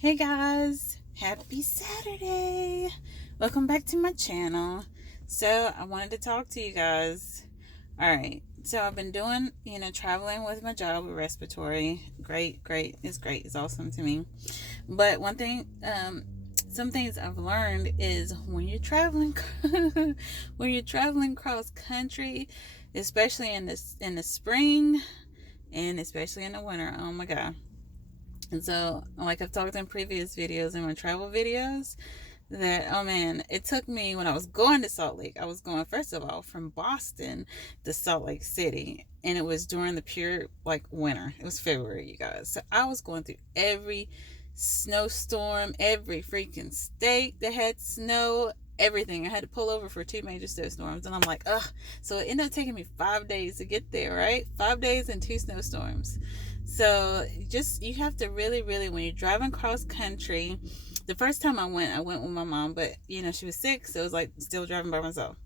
Hey guys, happy Saturday. Welcome back to my channel. So I wanted to talk to you guys. All right. So I've been doing, traveling with my job with respiratory. Great. It's great. It's awesome to me. But one thing, some things I've learned is when you're traveling, when you're traveling cross country, especially in the spring and especially in the winter. Oh my God. And so, like I've talked in previous videos, in my travel videos, that, oh man, it took me when I was going to Salt Lake. I was going, first of all, from Boston to Salt Lake City. And it was during the pure, like, winter. It was February, you guys. So I was going through every snowstorm, every freaking state that had snow, everything. I had to pull over for 2 major snowstorms. And I'm like, ugh. So it ended up taking me 5 days to get there, right? 5 days and 2 snowstorms. So you have to really, when you're driving cross country. The first time I went with my mom, but she was sick, so it was like still driving by myself.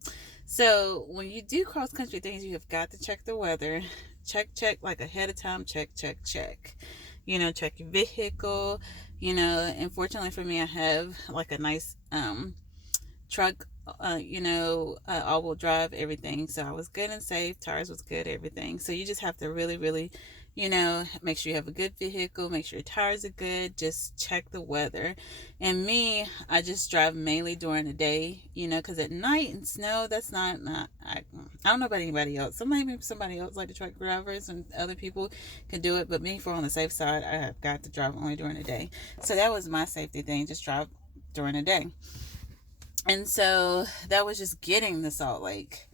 So when you do cross country things, you have got to check the weather. Check like ahead of time. Check. Check your vehicle. Unfortunately for me, I have like a nice truck, all-wheel drive, everything. So I was good and safe. Tires was good, everything. So you just have to really, make sure you have a good vehicle. Make sure your tires are good. Just check the weather. And me, I just drive mainly during the day, because at night and snow, that's not I don't know about anybody else. Maybe somebody else, like the truck drivers and other people, can do it. But me, for on the safe side, I have got to drive only during the day. So that was my safety thing. Just drive during the day. And so that was just getting to Salt Lake.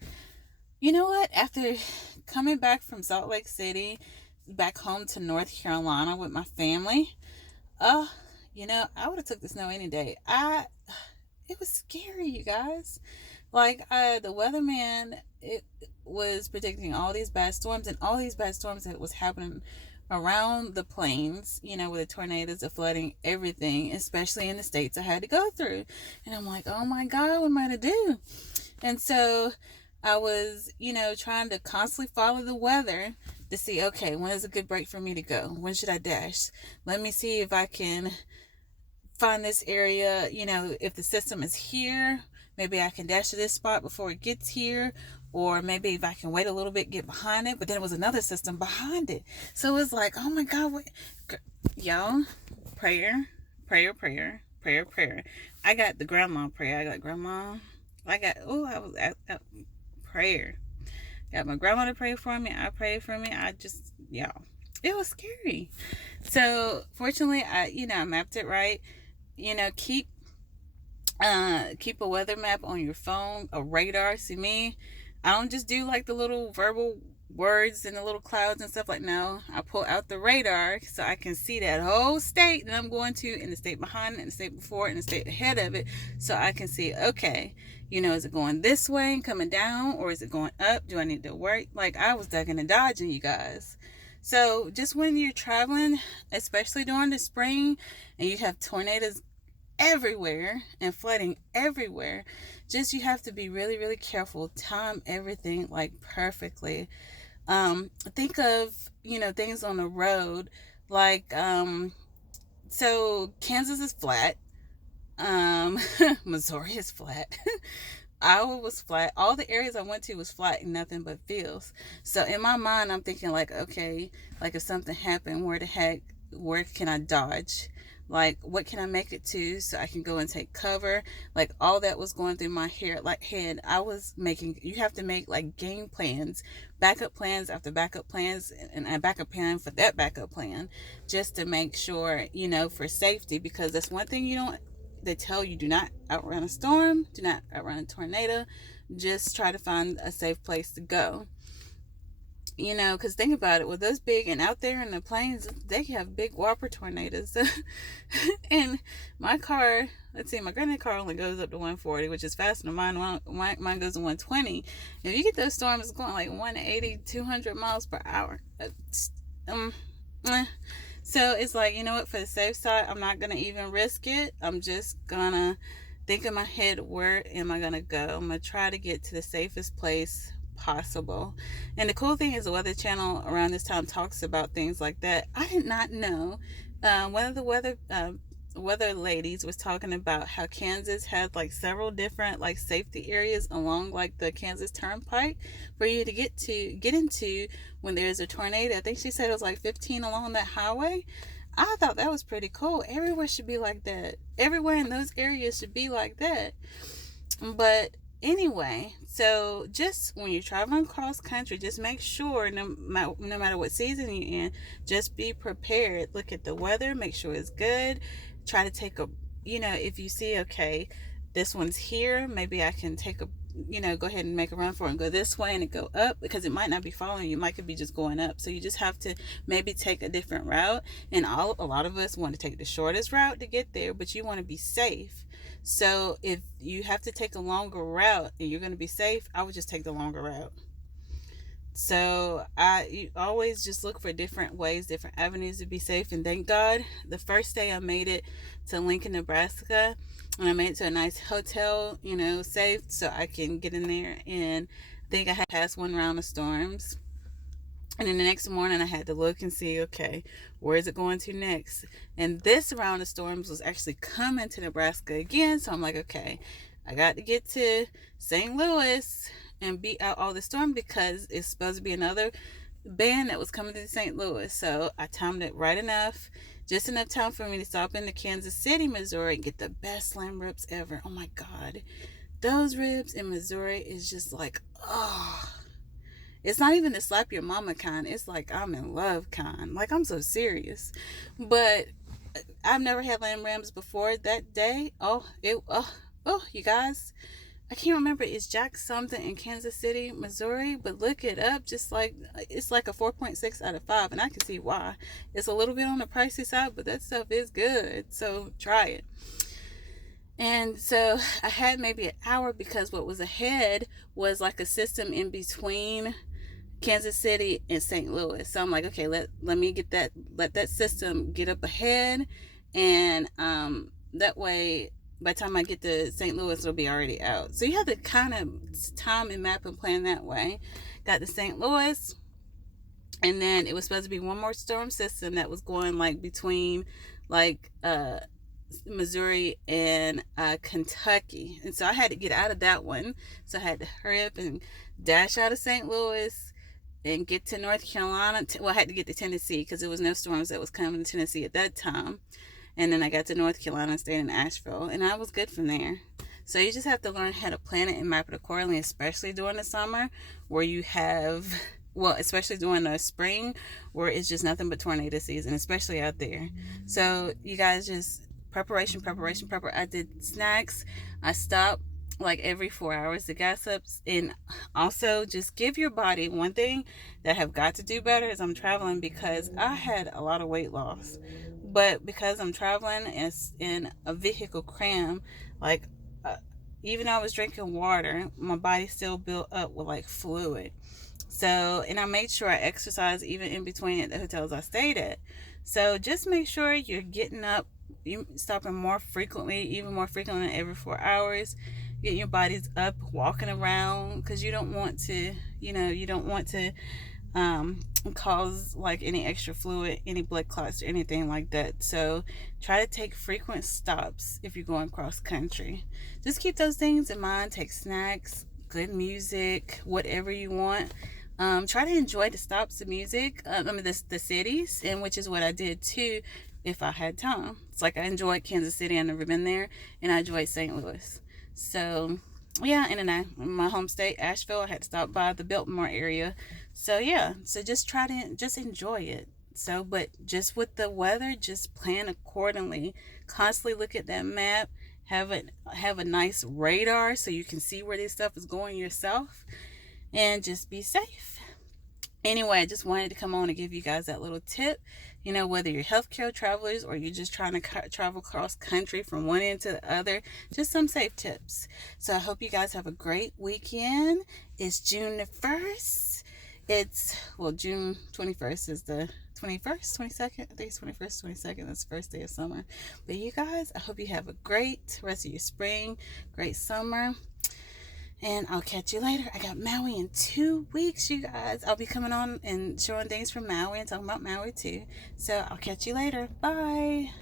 You know what? After coming back from Salt Lake City, back home to North Carolina with my family, I would have took the snow any day. It was scary, you guys. Like, the weatherman, it was predicting all these bad storms, and all these bad storms that was happening around the plains, with the tornadoes, the flooding, everything, especially in the states I had to go through. And I'm like, oh my God, what am I to do? And so I was, trying to constantly follow the weather to see, okay, when is a good break for me to go? When should I dash? Let me see if I can find this area, if the system is here, maybe I can dash to this spot before it gets here. Or maybe if I can wait a little bit, get behind it. But then it was another system behind it. So it was like, oh my God, y'all, prayer. I got the grandma prayer. I got prayer. Got my grandma to pray for me. I prayed for me. Y'all, it was scary. So fortunately, I mapped it right. Keep a weather map on your phone, a radar. See me, I don't just do like the little verbal words and the little clouds and stuff. Like, no, I pull out the radar so I can see that whole state that I'm going to, and the state behind it, and the state before it, and the state ahead of it, so I can see, okay, is it going this way and coming down, or is it going up? Do I need to work? Like, I was ducking and dodging, you guys. So just when you're traveling, especially during the spring, and you have tornadoes everywhere and flooding everywhere, just you have to be really careful. Time everything like perfectly. Think of things on the road, like so Kansas is flat, Missouri is flat, Iowa was flat. All the areas I went to was flat and nothing but fields. So in my mind, I'm thinking like, okay, like if something happened, where can I dodge? Like, what can I make it to so I can go and take cover? Like, all that was going through my head. I was you have to make like game plans, backup plans after backup plans, and a backup plan for that backup plan, just to make sure, for safety, because that's one thing they tell you: do not outrun a storm, do not outrun a tornado, just try to find a safe place to go. Because think about it, with those big, and out there in the plains, they have big whopper tornadoes. And my car, let's see, my granddad car only goes up to 140, which is faster than mine. Mine goes to 120. If you get those storms going like 180, 200 miles per hour, so it's like, you know what, for the safe side, I'm not going to even risk it. I'm just going to think in my head, where am I going to go? I'm going to try to get to the safest place possible. And the cool thing is, the Weather Channel around this time talks about things like that. I did not know one of the weather ladies was talking about how Kansas had like several different like safety areas along like the Kansas Turnpike for you to get into when there's a tornado. I think she said it was like 15 along that highway. I thought that was pretty cool. Everywhere should be like that. Everywhere in those areas should be like that. But anyway, so just when you're traveling cross country, just make sure no matter what season you're in, just be prepared. Look at the weather, make sure it's good. Try to take a, if you see, okay, this one's here, maybe I can take a, go ahead and make a run for it and go this way and go up, because it might not be following you. It might be just going up. So you just have to maybe take a different route. And a lot of us want to take the shortest route to get there, but you want to be safe. So if you have to take a longer route and you're going to be safe, I would just take the longer route. So you always just look for different ways, different avenues to be safe. And thank God, the first day I made it to Lincoln, Nebraska, and I made it to a nice hotel, safe, so I can get in there. And I think I had passed one round of storms. And then the next morning I had to look and see, okay, where is it going to next? And this round of storms was actually coming to Nebraska again. So I'm like, okay, I got to get to St. Louis and beat out all the storm, because it's supposed to be another band that was coming to St. Louis. So I timed it right enough, just enough time for me to stop into Kansas City, Missouri, and get the best lamb ribs ever. Oh my God. Those ribs in Missouri is just like, oh. It's not even the slap your mama kind. It's like I'm in love kind. Like, I'm so serious. But I've never had lamb ribs before that day. You guys, I can't remember. It's Jack something in Kansas City, Missouri. But look it up. Just like, it's like a 4.6 out of 5. And I can see why. It's a little bit on the pricey side, but that stuff is good. So try it. And so I had maybe an hour, because what was ahead was like a system in between Kansas City and St. Louis. So I'm like, okay, let me let that system get up ahead, and that way by the time I get to St. Louis, it'll be already out. So you have to kind of time and map and plan that way. Got to St. Louis, and then it was supposed to be one more storm system that was going like between like Missouri and Kentucky. And so I had to get out of that one. So I had to hurry up and dash out of St. Louis and get to North Carolina. I had to get to Tennessee, because there was no storms that was coming to Tennessee at that time. And then I got to North Carolina and stayed in Asheville, and I was good from there. So you just have to learn how to plan it and map it accordingly, especially during the summer, where you have, especially during the spring, where it's just nothing but tornado season, especially out there. So you guys just preparation. I did snacks. I stopped like every 4 hours to gas up. And also just give your body one thing that I have got to do better is I'm traveling, because I had a lot of weight loss, but because I'm traveling it's in a vehicle cram, like even though I was drinking water, my body still built up with like fluid. So, and I made sure I exercised even in between at the hotels I stayed at. So just make sure you're getting up, you stopping more frequently, even more frequently than every 4 hours. Getting your bodies up, walking around, because you don't want to, cause like any extra fluid, any blood clots or anything like that. So try to take frequent stops if you're going cross country. Just keep those things in mind. Take snacks, good music, whatever you want. Try to enjoy the stops of music, the cities, and which is what I did too if I had time. It's like I enjoyed Kansas City. I've never been there, and I enjoyed St. Louis. So yeah, and then in my home state, Asheville, I had to stop by the Biltmore area. So yeah, so just try to just enjoy it. So, but just with the weather, just plan accordingly. Constantly look at that map. Have a nice radar so you can see where this stuff is going yourself, and just be safe. Anyway, I just wanted to come on and give you guys that little tip. Whether you're healthcare travelers or you're just trying to travel cross country from one end to the other, just some safe tips. So I hope you guys have a great weekend. It's June the 1st. June 21st is the 21st, 22nd. I think it's 21st, 22nd. That's the first day of summer. But you guys, I hope you have a great rest of your spring, great summer. And I'll catch you later. I got Maui in 2 weeks, you guys. I'll be coming on and showing things from Maui and talking about Maui too. So I'll catch you later. Bye.